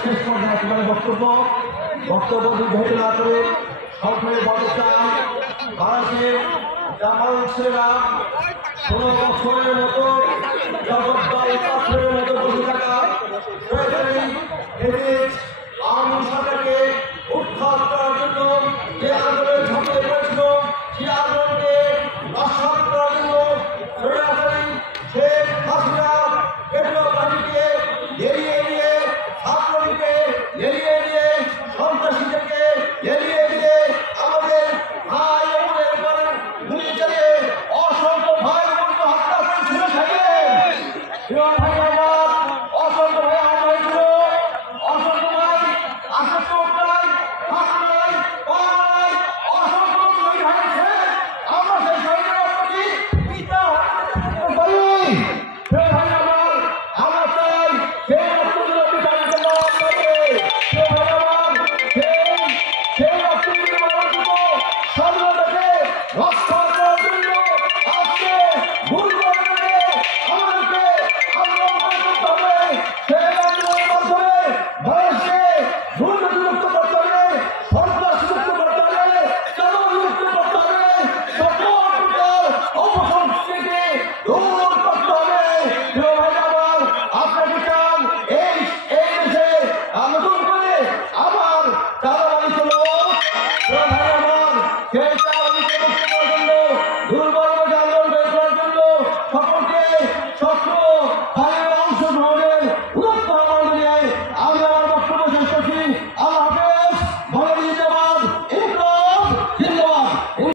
শেষ পর্যায়ে একেবারে বক্তব্য দীর্ঘায়িত না করে সকলে বলতে চান বাংলাদেশের জামাল ছেলেরা 16 বছরের মতো জগৎ দল পাথরের মতো বসে